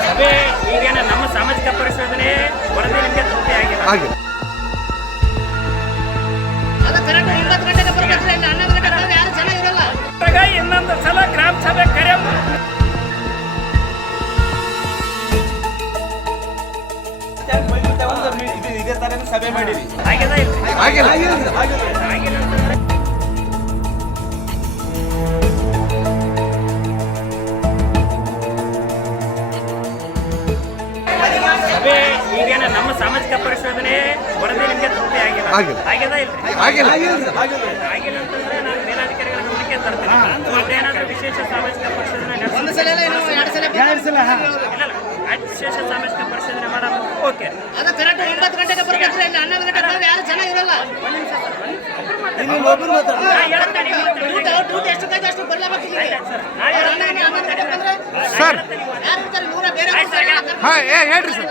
ಸಭೆ ಈಗೇನ ನಮ್ಮ ಸಾಮಾಜಿಕ ಪರಿಶೋಧನೆ ವರದಿ ನಿಮಗೆ ತೃಪ್ತಿ ಆಗಿಲ್ಲ ಇವಾಗ ಇನ್ನೊಂದು ಸಲ ಗ್ರಾಮ ಸಭೆ ತರ ಸಭೆ ಮಾಡಿರಿ. ಆಗಿಲ್ಲ ಆಗಿಲ್ಲ ನಮ್ಮ ಸಾಮಾಜಿಕ ಪರಿಶೋಧನೆ ವರದಿ ನಿಮಗೆ ತೃಪ್ತಿ ಆಗಿಲ್ಲ. ಆಗಿಲ್ಲ. ಆಗಿಲ್ಲ ಇಲ್ಲ ಆಗಿಲ್ಲ. ಆಗಿಲ್ಲ ಅಂತಂದ್ರೆ ನಾನು ಮೇಲಾಧಿಕಾರಿಗಳ ಗಮನಕ್ಕೆ ತರ್ತೀನಿ. ಮತ್ತೇನಾದ್ರೂ ವಿಶೇಷ ಸಾಮಾಜಿಕ ಪರಿಶೋಧನೆ ಇಲ್ಲ, ಎರಡು ಸಲ ಇಲ್ಲ ಇಲ್ಲ. ಆಯ್ತು, ವಿಶೇಷ ಸಾಮಾಜಿಕ ಪರಿಶೋಧನೆ ಮಾಡೋಕೆ ಓಕೆ. ಅದು ಕರೆಕ್ಟ್ ಒಂಬತ್ತು ಗಂಟೆಗೆ ಬರ್ಬೇಕ್ರಿ ಇನ್ನು ಹನ್ನೊಂದು ಗಂಟೆ ಬಂದ್ರೆ ಯಾರು ಬಂದ್ರೆ ಸರ್. ಹೇಳ್ರಿ ಸರ್.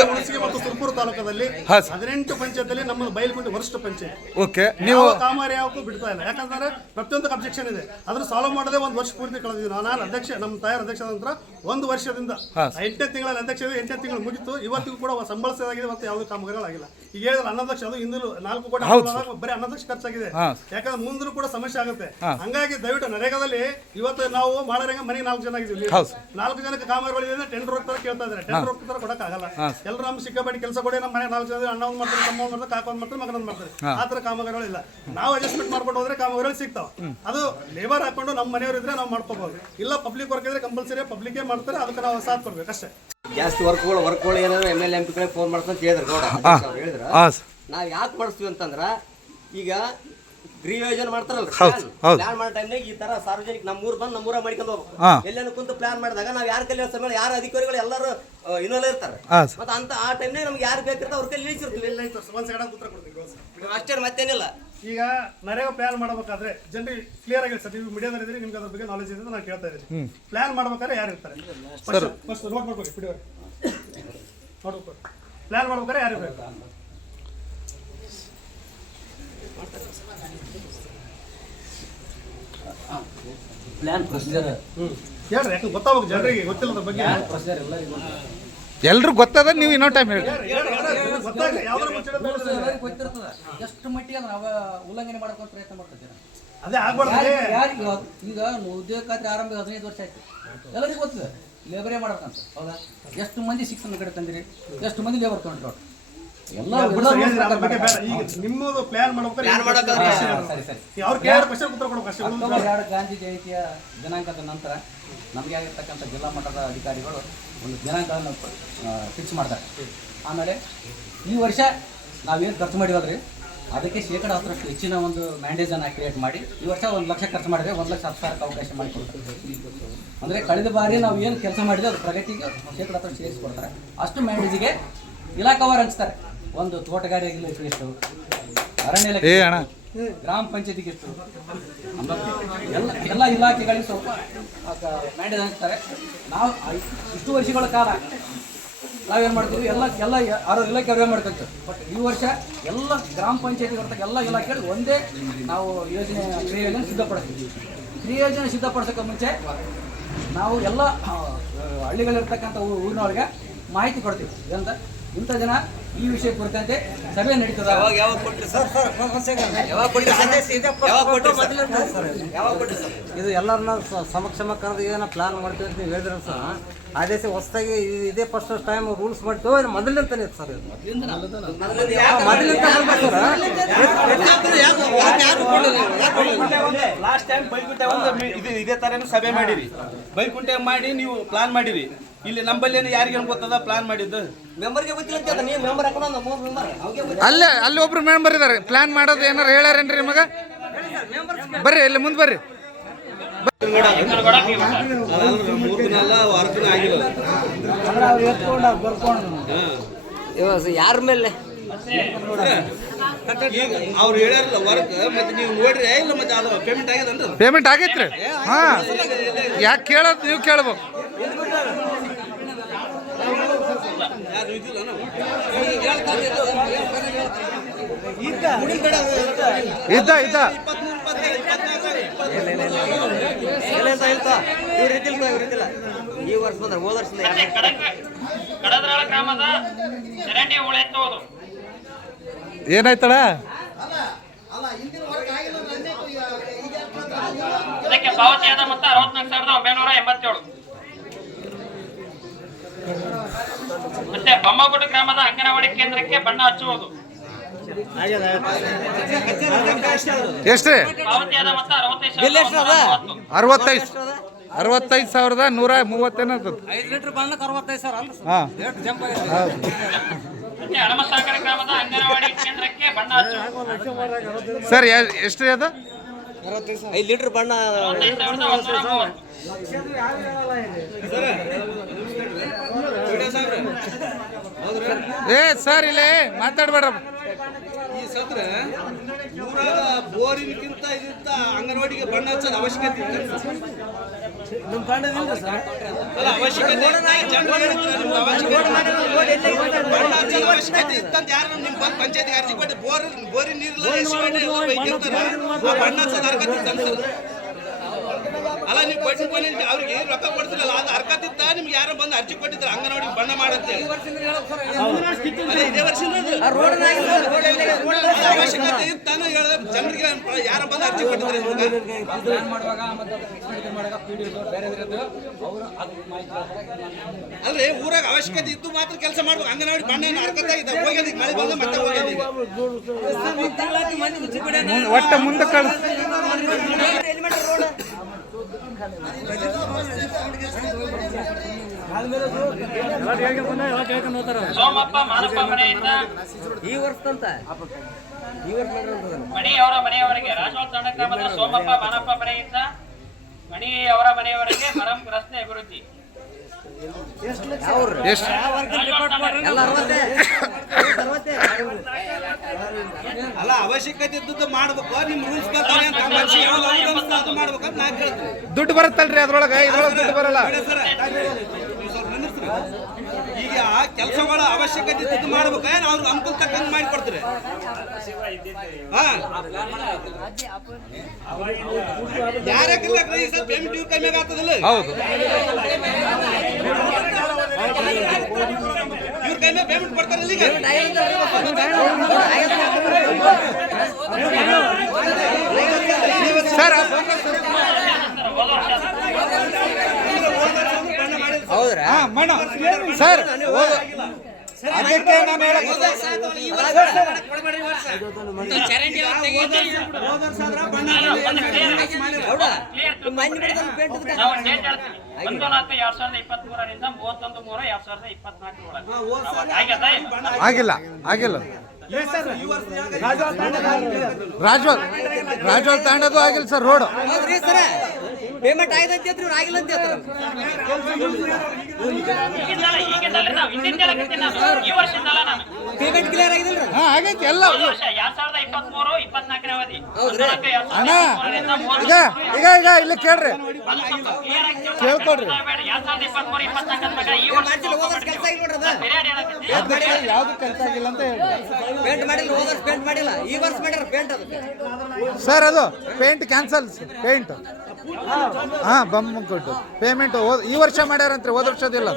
ಈಗ ಹುಣಸಗಿ ಮತ್ತು ಸುರಪುರ ತಾಲೂಕದಲ್ಲಿ ಹಾ, ಸರ್. ಹದಿನೆಂಟು ಪಂಚಾಯತಲ್ಲಿ ನಮ್ಮದು ಬಯಲುಗುಂಡಿ ವರಿಷ್ಠ ಪಂಚಾಯತ್. ಓಕೆ ನೀವು ಯಾವ ಕಾಮಗಾರಿ ಯಾವಕ್ಕೂ ಬಿಡ್ತಾ ಇಲ್ಲ. ಯಾಕಂದ್ರೆ ಪ್ರತಿಯೊಂದು ಅಬ್ಜೆಕ್ಷನ್ ಇದೆ. ಅದನ್ನ ಸಾಲ್ವ್ ಮಾಡದೆ ಒಂದು ವರ್ಷ ಪೂರ್ತಿ ಕಳೆದಿದ್ದೀವಿ ನಾನು ಅಧ್ಯಕ್ಷ ನಮ್ಮ ತಾಯಾರ ಅಧ್ಯಕ್ಷ ನಂತರ ಒಂದು ವರ್ಷದಿಂದ. ಎಂಟನೇ ತಿಂಗಳಲ್ಲಿ ಅಧ್ಯಕ್ಷ ಇದೆ ಎಂಟನೇ ತಿಂಗಳು ಮುಗಿತು. ಇವತ್ತಿಗೂ ಕೂಡ ಸಂಬಳಸದಾಗಿದೆ ಮತ್ತು ಯಾವುದೇ ಕಾಮಗಾರಿಗಳಾಗಿಲ್ಲ. ಈಗ ಹೇಳಿದ್ರೆ ಹನ್ನೊಂದು ಅದು ಹಿಂದೂ ನಾಲ್ಕು ಕೋಟಿ ಅನುದಾನ ಬರೀ ಅನ್ನದಕ್ಷ ಖರ್ಚಾಗಿದೆ. ಯಾಕಂದ್ರೆ ಮುಂದೂ ಕೂಡ ಸಮಸ್ಯೆ ಆಗುತ್ತೆ. ಹಂಗಾಗಿ ದಯವಿಟ್ಟು ನರೇಗಾದಲ್ಲಿ ಇವತ್ತು ನಾವು ಮಾಡೋರಂಗ ಮನೆಗೆ ನಾಲ್ಕು ಜನ ಆಗಿದ್ದೀವಿ. ನಾಲ್ಕು ಜನಕ್ಕೆ ಕಾಮಗಾರಿಗಳಿದೆ ಟೆಂಡರ್ ಹೋಗ್ತಾರೆ ಕೇಳ್ತಾ ಇದ್ದಾರೆ. ಟೆಂಡರ್ ಹೋಗ್ತಾರೆ ಕೊಡಕ್ಕಾಗಲ್ಲ. ಎಲ್ಲರೂ ನಮ್ಗೆ ಸಿಕ್ಕಾಪಟ್ಟೆ ಕೆಲಸ ಕೊಡಿ ನಮ್ಮ ಮನೆ ನಾಲ್ಕು ಜನ ಅಣ್ಣ ಒಂದು ಮಾಡ್ತಾರೆ ತಮ್ಮ ಒಂದು ಮಾಡ್ತಾರೆ ಕಾಕ ಒಂದು ಮಾಡ್ತಾರೆ ಮಗನ ಒಂದು ಮಾಡ್ತಾರೆ ಆ ಥರ ಕಾಮಗಾರಿಗಳಿಲ್ಲ ನಾವು ಅಡ್ಜಸ್ಟ್ಮೆಂಟ್ ಮಾಡ್ಕೊಂಡು ಹೋದ್ರೆ ಕಾಮಗಾರಿಗಳು ಸಿಗ್ತಾವೆ. ಅದು ಲೇಬರ್ ಹಾಕೊಂಡು ನಮ್ಮ ಮನೆಯವರು ಇದ್ರೆ ನಾವು ಮಾಡ್ಕೋಬಹುದು ಇಲ್ಲ ಪಬ್ಲಿಕ್ ವರ್ಕ್ ಇದ್ರೆ ಕಂಪಲ್ಸರಿ ಪಬ್ಲಿಕ್ಕೇ ಮಾಡ್ತಾರೆ ಅದಕ್ಕೆ ನಾವು ಸಾಥ್ ಕೊಡ್ಬೇಕು ಅಷ್ಟೇ. ಜಾಸ್ತಿ ವರ್ಕ್ಗಳು ವರ್ಕ್ಗಳು ಏನಾದ್ರು ಎಂ ಎಲ್ ಎಂ ಪಿ ಕಡೆ ಫೋನ್ ಮಾಡ್ತಾರೆ ಹೇಳಿದ್ರು ಗೌಡ. ಹಾ. ಅವ್ರು ಹೇಳಿದ್ರ. ನಾವು ಯಾಕೆ ಮಾಡಿಸ್ತೀವಿ ಅಂತಂದ್ರೆ ಈಗ ಗೃಹ ಯೋಜನೆ ಮಾಡ್ತಾರಲ್ಲ ಹೌದು, ಹೌದು. ಪ್ಲಾನ್ ಮಾಡೋ ಟೈಮ್ನಾಗ ಈ ತರ ಸಾರ್ವಜನಿಕ ನಮ್ಮೂರ್ ಬಂದು ನಮ್ಮೂರ ಮಾಡ್ಕೊಂಡು ಹಾ. ಹೋಗ್ಬೇಕು ಎಲ್ಲೇನು ಕುಂತು ಪ್ಲಾನ್ ಮಾಡಿದಾಗ ನಾವು ಯಾರ ಕೈಲಿ ಸಮಯ ಯಾರ ಅಧಿಕಾರಿಗಳು ಎಲ್ಲರೂ ಇನ್ವಾಲ್ವ್ ಇರ್ತಾರೆ. ಹಾಂ ಸರ್. ಮತ್ತೆ ಅಂತ ಆ ಟೈಮ್ನಾಗ ನಮ್ಗೆ ಯಾರು ಬೇಕಿರ್ತಾರೆ ಅವ್ರ ಕೈಲಿ ಇಳಿಸಿರ್ತೀವಿ ಇಲ್ಲ ಇಲ್ಲ ಒಂದು ಸೆಕೆಂಡ್ ಉತ್ತರ ಕೊಡ್ತೀವಿ ಅಷ್ಟೇ ಮತ್ತೇನಿಲ್ಲ. ಈಗ ನರೇಗಾ ಪ್ಲಾನ್ ಮಾಡಬೇಕಾದ್ರೆ ಜನರಿಗೆ ಕ್ಲಿಯರ್ ಆಗಿ ಸರ್. ನೀವು ಮೀಡಿಯಾದಲ್ಲಿ ಇದ್ರೆ ನಿಮ್ಗೆ ಅದ್ರ ಬಗ್ಗೆ ನಾಲೆಜ್ ಇದೆ ಅಂತ ನಾನು ಕೇಳ್ತಾ ಇದ್ದೀನಿ. ಪ್ಲಾನ್ ಮಾಡ್ಬೇಕಾದ್ರೆ ಯಾರು ಇರ್ತಾರೆ? ಸರ್. ಫಸ್ಟ್ ನೋಟ್ ಮಾಡ್ಕೊಳ್ಳಿ ಬಿಡಿ ಪ್ಲಾನ್ ಮಾಡ್ಬೇಕಾದ್ರೆ ಯಾರು ಇರ್ಬೇಕು? ಪ್ಲಾನ್ ಪ್ರೊಸೀಜರ್ ಹ್ಮ್ ಹೇಳ್ರಿ ಯಾಕಂದ್ರೆ ಗೊತ್ತಾಗಬೇಕು ಜನರಿಗೆ ಗೊತ್ತಿಲ್ಲ ಅದ್ರ ಬಗ್ಗೆ. ಪ್ರೊಸೀಜರ್ ಎಲ್ಲ ಎಲ್ರಿಗೂ ಗೊತ್ತದ ನೀವು ಇನ್ನೊಂದು ಟೈಮ್ ಹೇಳಿ ಗೊತ್ತಾಗಲಿ ಯಾವ್ದಾರ ಮುಂಚೆ ಹೇಳಿದ್ರೆ ಗೊತ್ತಿರ್ತದ. ಎಷ್ಟು ಮಟ್ಟಿಗೆ ಅದನ್ನ ಅವ ಉಲ್ಲಂಘನೆ ಮಾಡ್ಕೊಂಡು ಪ್ರಯತ್ನ ಮಾಡ್ತಿದ್ದೀರ ಅದೇ ಆಗ್ಬಾರ್ದು ಯಾರಿಗೆ ಈಗ ಉದ್ಯೋಗ ಖಾತೆ ಆರಂಭ ಹದಿನೈದು ವರ್ಷ ಆಯ್ತು. ಎಲ್ಲರಿಗೂ ಗೊತ್ತಿದೆ ಲೇಬರೇ ಮಾಡ್ಬೇಕಂತ ಹೌದಾ? ಎಷ್ಟು ಮಂದಿ ಶಿಕ್ಷಣ ಕಡೆ ತಂದಿರಿ? ಎಷ್ಟು ಮಂದಿ ಲೇಬರ್ ತೊಗೊಂಡ್ರು ಎಲ್ಲ ನಿಮ್ಮದು ಪ್ಲಾನ್ ಮಾಡ್ಬೇಕಾದ್ರೆ ಪ್ಲಾನ್ ಮಾಡಬೇಕಾದ್ರೆ ಸರಿ ಸರಿ. ಅವ್ರು ಕೇಳಿದ ಕ್ವಶನ್ ಉತ್ತರ ಕೊಡ್ಬೇಕು ಅಷ್ಟೇ ಅಕ್ಟೋಬರ್ ಎರಡು ಗಾಂಧಿ ಜಯಂತಿಯ ದಿನಾಂಕದ ನಂತರ ನಮಗೆ ಆಗಿರ್ತಕ್ಕಂಥ ಜಿಲ್ಲಾ ಮಟ್ಟದ ಅಧಿಕಾರಿಗಳು ಒಂದು ದಿನಾಂಕವನ್ನು ಫಿಕ್ಸ್ ಮಾಡ್ತಾರೆ. ಆಮೇಲೆ ಈ ವರ್ಷ ನಾವೇನು ಖರ್ಚು ಮಾಡಿವಲ್ರಿ? ಅದಕ್ಕೆ ಶೇಕಡ ಹತ್ತರಷ್ಟು ಹೆಚ್ಚಿನ ಒಂದು ಮ್ಯಾಂಡೇಜನ್ನು ಕ್ರಿಯೇಟ್ ಮಾಡಿ ಈ ವರ್ಷ ಒಂದು ಲಕ್ಷ ಖರ್ಚು ಮಾಡಿದ್ರೆ ಒಂದು ಲಕ್ಷ ಹತ್ತು ಸಾವಿರಕ್ಕೆ ಅವಕಾಶ ಮಾಡಿಕೊಡ್ತಾರೆ. ಅಂದ್ರೆ ಕಳೆದ ಬಾರಿ ನಾವು ಏನು ಕೆಲಸ ಮಾಡಿದ್ರೆ ಅದು ಪ್ರಗತಿಗೆ ಶೇಕಡ ಹತ್ತರಷ್ಟು ಸೇರಿಸ್ಕೊಡ್ತಾರೆ. ಅಷ್ಟು ಮ್ಯಾಂಡೇಜಿಗೆ ಇಲಾಖಾವಾರು ಹಂಚ್ತಾರೆ. ಒಂದು ತೋಟಗಾರಿಕೆ ಎಷ್ಟು? ಅರಣ್ಯ ಇಲಾಖೆ ಗ್ರಾಮ ಪಂಚಾಯತಿಗೆ ಎಷ್ಟು ಎಲ್ಲ ಎಲ್ಲ ಇಲಾಖೆಗಳಿಗೆ ಸ್ವಲ್ಪ ಮ್ಯಾಂಡೇಜ್ ಹಾಕ್ತಾರೆ. ನಾವು ಇಷ್ಟು ವರ್ಷಗಳ ಕಾಲ ನಾವೇನು ಮಾಡ್ತೀವಿ? ಎಲ್ಲ ಎಲ್ಲ ಆರೋ ಇಲಾಖೆ ಅವ್ರು ಏನು ಮಾಡ್ಕೊಂತೀವಿ ಬಟ್ ಈ ವರ್ಷ ಎಲ್ಲ ಗ್ರಾಮ ಪಂಚಾಯತಿ ಬರ್ತಕ್ಕ ಎಲ್ಲ ಇಲಾಖೆಗಳು ಒಂದೇ ನಾವು ಯೋಜನೆ ಪ್ರಿಯೋಜನೆ ಯೋಜನೆ ಸಿದ್ಧಪಡಿಸ್ತೀವಿ. ಕ್ರಿಯೋಜನೆ ಯೋಜನೆ ಸಿದ್ಧಪಡಿಸೋಕೆ ಮುಂಚೆ ನಾವು ಎಲ್ಲ ಹಳ್ಳಿಗಳಿರ್ತಕ್ಕಂಥ ಊರಿನೊಳಗೆ ಮಾಹಿತಿ ಕೊಡ್ತೀವಿ. ಏನಂತ? ಇಂಥ ಜನ ಈ ವಿಷಯ ಕುರಿತಂತೆ ಸಭೆ ನಡೀತದ? ಯಾವಾಗ ಯಾವಾಗ ಕೊಟ್ರಿ ಸರ್? ಯಾವಾಗ ಕೊಟ್ರಿ ಸರ್? ಯಾವಾಗ ಕೊಟ್ರಿ ಸರ್? ಯಾವಾಗ ಕೊಟ್ರಿ ಸರ್? ಇದು ಎಲ್ಲರನ್ನ ಸಮಕ್ಷಮ ಕರೆದು ಏನೋ ಪ್ಲಾನ್ ಮಾಡ್ತೀವಿ ಅಂತ ನೀವು ಹೇಳಿದ್ರೆ ಸರ್ ಆದೇಶ ಹೊಸದಾಗಿ ಇದೇ ಫಸ್ಟ್ ಟೈಮ್ ರೂಲ್ಸ್ ಮಾಡ್ತೀವೋ. ಇದು ಮೊದಲಿಂತಾನೆ ಇತ್ತು ಸರ್ ಲಾಸ್ಟ್ ಟೈಮ್ ಬೈಕುಂಟೆ ಒಂದು ಇದು ಇದೇ ತರ ಸಭೆ ಮಾಡಿರಿ. ಬೈಕುಂಟೆ ಮಾಡಿ ನೀವು ಪ್ಲಾನ್ ಮಾಡಿರಿ. ಇಲ್ಲಿ ನಂಬಲ್ಲಿ ಏನು ಯಾರಿಗೇನು ಗೊತ್ತದ? ಪ್ಲಾನ್ ಮಾಡಿದ್ದು. ಮೆಂಬರ್ಗೆ ಗೊತ್ತಿಲ್ಲ ಅಂತ ನೀವು ಅಲ್ಲೇ ಅಲ್ಲಿ ಒಬ್ರು ಮೆಂಬರ್ ಇದಾರೆ ಪ್ಲಾನ್ ಮಾಡೋದು ಏನಾರು ಹೇಳ್ಯಾರೇನ್ರಿ ನಿಮಗೆ? ಬರ್ರಿ ಇಲ್ಲಿ ಮುಂದೆ ಬರ್ರಿ. ಯಾರ ಮೇಲೆ? ಈಗ ಅವ್ರು ಹೇಳ್ಯಾರಲ್ಲ ವರ್ಕ್ ಮತ್ತೆ ನೀವು ನೋಡ್ರಿ ಇಲ್ಲ ಮತ್ತೆ ಅದು ಪೇಮೆಂಟ್ ಆಗ್ಯದನ್ರಿ ಪೇಮೆಂಟ್ ಆಗೈತ್ರಿ? ಹಾ. ಯಾಕೆ ಕೇಳೋದು ನೀವು ಕೇಳ್ಬೇಕು. ಇದ್ದ ಇದ್ದ. ಇವ್ರು ಇದ್ದಿಲ್ಲ ಇವ್ರ ಇದ್ದಿಲ್ಲ ಈ ವರ್ಷ ಬಂದ್ರೆ ಹೋದ ಕಡಕ ಕಡದ್ರಾಳ ಗ್ರಾಮದ ಏನಾಯ್ತಳ ಇದಕ್ಕೆ ಪಾವತಿಯಾದ ಮೊತ್ತ ಅರವತ್ನಾಲ್ಕು ಸಾವಿರದ ಒಂಬೈನೂರ ಎಂಬತ್ತೇಳು. ಮತ್ತೆ ಬೊಮ್ಮಗುಡ್ಡ ಗ್ರಾಮದ ಅಂಗನವಾಡಿ ಕೇಂದ್ರಕ್ಕೆ ಬಣ್ಣ ಹಚ್ಚುವುದು. ಎಷ್ಟ್ರಿ ಪಾವತಿಯಾದ ಮೊತ್ತ ಅರವತ್ತೈದು. ಅರವತ್ತೈದು. ಅರವತ್ತೈದು ಸಾವಿರದ ನೂರ ಮೂವತ್ತೇನೋ ಐದು ಲೀಟರ್ ಸರ್ ಅಲ್ಲ ಜಂಪ್ ಆಗಿದೆ. ಮತ್ತೆ ಹನುಮಸಾಗರ ಗ್ರಾಮದ ಅಂಗನವಾಡಿ ಕೇಂದ್ರಕ್ಕೆ ಬಣ್ಣ ಹಚ್ಚುವುದು. ಸರ್ ಎಷ್ಟು ರೀ ಅದು? ಐದು ಲೀಟರ್ ಬಣ್ಣ ಅರವತ್ತೈದು ಸಾವಿರದ ಒಂಬೈನೂರ ಮೂವತ್ತು ಏ ಸರ್ ಇಲ್ಲಿ ಮಾತಾಡ್ಬೇಡ ಈ ಸತ್ರ ಬೋರಿನಕ್ಕಿಂತ ಇದಿಂತ ಅಂಗನವಾಡಿಗೆ ಬಣ್ಣ ಹಚ್ಚೋದು ಅವಶ್ಯಕತೆ ಅಲ್ಲ ಅವಶ್ಯಕತೆ ಇತ್ತು. ಜನರಿಗೆ ಹೇಳ್ತಾರೆ ಅವಶ್ಯಕತೆ. ಬಣ್ಣ ಹಚ್ಚೋದು ಅವಶ್ಯಕತೆ ಇತ್ತಂತ ಯಾರು ನಿಮ್ಮ ಬಂದು ಪಂಚಾಯತ್ ಅರ್ಜಿ ಕೊಟ್ಟು ಬೋರ್ ಬೋರಿನ ನೀರಿಲ್ಲ. ಆ ಬಣ್ಣ ಹಚ್ಚೋದು ಇತ್ತು ಅಲ್ಲ ನೀವು ಕೊಟ್ಟು ಬಂದಿಲ್ಲ ಅವ್ರಿಗೆ ಏನು ರೊಕ್ಕ ಕೊಡ್ತಿರಲ್ಲ ಅದು ಅರ್ಕತ್ತಿತ್ತ ನಿಮ್ಗೆ ಯಾರೋ ಅರ್ಜಿ ಕೊಟ್ಟಿದ್ರು ಅಂಗನವಾಡಿ ಬಣ್ಣ ಮಾಡುತ್ತೆ ಇದೇ. ಅದು. ಅವಶ್ಯಕತೆ ಇತ್ತಾನ ಹೇಳ. ಜನರಿಗೆ ಯಾರ ಬಂದು ಅರ್ಜಿ ಕೊಟ್ಟಿದ್ರೆ ಅಲ್ರಿ ಊರಾಗ ಅವಶ್ಯಕತೆ ಇದ್ದು ಮಾತ್ರ ಕೆಲಸ ಮಾಡ್ಬೇಕು. ಅಂಗನವಾಡಿ ಬಣ್ಣ ಏನು ಇದೆ ಹೋಗ್ಯದ ಮಳೆ ಬಂದ ಮತ್ತೆ ಹೋಗ್ಯದ ಒಟ್ಟ ಮುಂದೆ ಕಳ್ಸ ಸೋಮಪ್ಪ ಮಾನಪ್ಪ ಮನೆಯಿಂದ. ಈ ವರ್ಷದಂತ ಈ ವರ್ಷ ಮಣಿಯವರ ಮನೆಯವರೆಗೆ ರಾಜವಂತ ಗ್ರಾಮದ ಸೋಮಪ್ಪ ಮಾನಪ್ಪ ಮನೆಯಿಂದ ಮಣಿಯವರ ಮನೆಯವರೆಗೆ ಮರಂ ರಸ್ತೆ ಅಭಿವೃದ್ಧಿ. ಎಷ್ಟು ಅಲ್ಲ ಅವಶ್ಯಕತೆ ಇದ್ದದ್ದು ಮಾಡ್ಬೇಕು ನಿಮ್ ರೂಲ್ಸ್ ಅದು ಮಾಡ್ಬೇಕು ಅಂತ ನಾನು ಹೇಳ್ತೀನಿ ದುಡ್ಡು ಬರುತ್ತಲ್ರಿ ಅದ್ರೊಳಗೆ ಇದ್ರೊಳಗೆ ದುಡ್ಡು ಬರಲ್ಲ ಕೆಲಸಗಳ ಅವಶ್ಯಕತೆ ಇದ್ದದ್ದು ಮಾಡ್ಬೇಕು ಏನು ಅವ್ರಿಗೆ ಅನುಕೂಲ ತಕ್ಕಂಗೆ ಮಾಡಿಕೊಡ್ತಾರೆ. ಹಾ. ಯಾರ್ಯಾಕಿಲ್ಲ ಈ ಸರ್ ಪೇಮೆಂಟ್ ಇವ್ರ ಕಮ್ಮಿ ಆಗ್ತದಲ್ಲ? ಹೌದು. ಇವ್ರ ಕೈಮೇ ಪೇಮೆಂಟ್ ಕೊಡ್ತಾರಲ್ಲ ಈಗ? ಸರ್ ಹೋದ ವರ್ಷ ಹೌದ್ರಾ ಹಾ ಮಣ ಸರ್ ಹೋಗು. ಅದಕ್ಕೆ ನಾನು ಹೇಳಕ್ ನಾವು ಡೇಟ್ ಹೇಳ್ತೀವಿ ಒಂದು ನಾಲ್ಕು ಎರಡ್ ಸಾವಿರದ ಇಪ್ಪತ್ತ್ ಮೂರರಿಂದ ಮೂವತ್ತೊಂದು ಮೂರು ಎರಡ್ ಸಾವಿರದ ಇಪ್ಪತ್ನಾಲ್ಕು ಒಳಗೆ ಅದಕ್ಕೆ ನಾನು ಆಗಿಲ್ಲ ಆಗಿಲ್ಲ ರಾಜೋಲ್ ರಾಜೋಲ್ ತಾಂಡದು ಆಗಿಲ್ಲ. ಸರ್ ರೋಡ್ ಹೌದ್ರಿ ಸರ ಪೇಮೆಂಟ್ ಆಗಿದೆ ಅಂತ ಆಗಿಲ್ಲ ಅಂತ ಪೇಮೆಂಟ್ ಕ್ಲಿಯರ್ ಆಗಿದೆ ಹಾ ಆಗೈತಿ ಎಲ್ಲ. ಅಣ್ಣ ಈಗ ಈಗ ಈಗ ಇಲ್ಲಿ ಕೇಳ್ರಿ. ಕೇಳ್ಕೊಡ್ರಿ. ಕೆಲಸ ನೋಡ್ರಿ ಅದ ಬೇರೆ ಹೇಳಕತ್ತೀನಿ ಕೆಲಸ ಆಗಿಲ್ಲ ಅಂತ ಹೇಳಿ ಪೇಂಟ್ ಮಾಡಿಲ್ಲ ಹೋದ ವರ್ಷ ಪೇಂಟ್ ಮಾಡಿಲ್ಲ. ಈ ವರ್ಷ ಮಾಡ್ಯಾರ ಪೇಂಟ್ ಅದಕ್ಕೆ. ಸರ್ ಅದು ಪೇಂಟ್ ಕ್ಯಾನ್ಸಲ್ ಪೇಂಟ್ ಹಾ ಬಮ್ಮ ಕೊಟ್ಟು ಪೇಮೆಂಟ್ ಈ ವರ್ಷ ಮಾಡ್ಯಾರಂತ್ರಿ ಹೋದ ವರ್ಷದಿಲ್ಲ